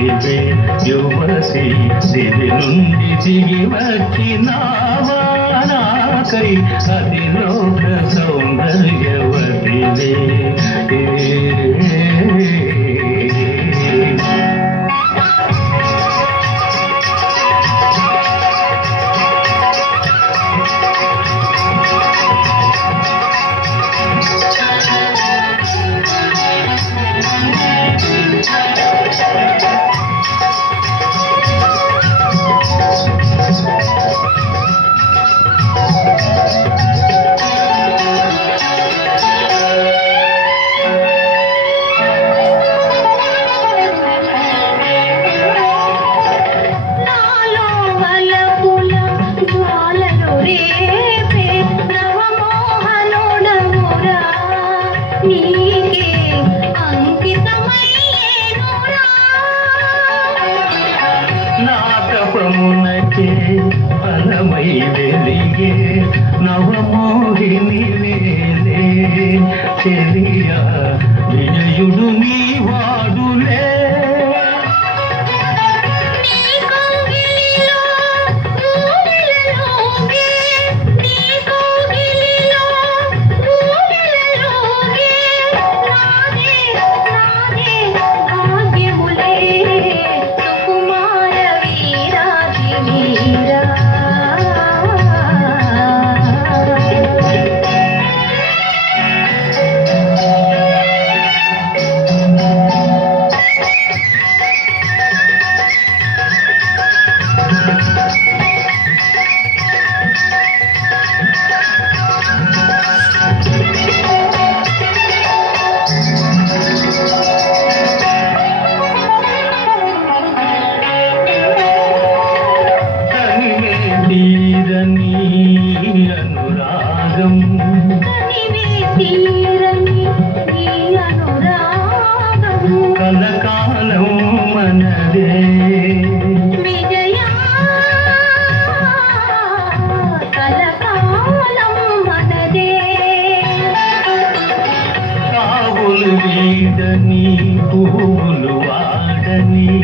దేవే సౌందర్యవతివే సిరి నుండి దిగి వచ్చినావా నాకై అది సౌందర్యవతివే ఫలమై వెలిగే నవమోహిని వేలే చెలియ విజయుడు నీ అనురాగం. కనివే కలకాలం మనదే. కావులు వీడని పువ్వులు వాడని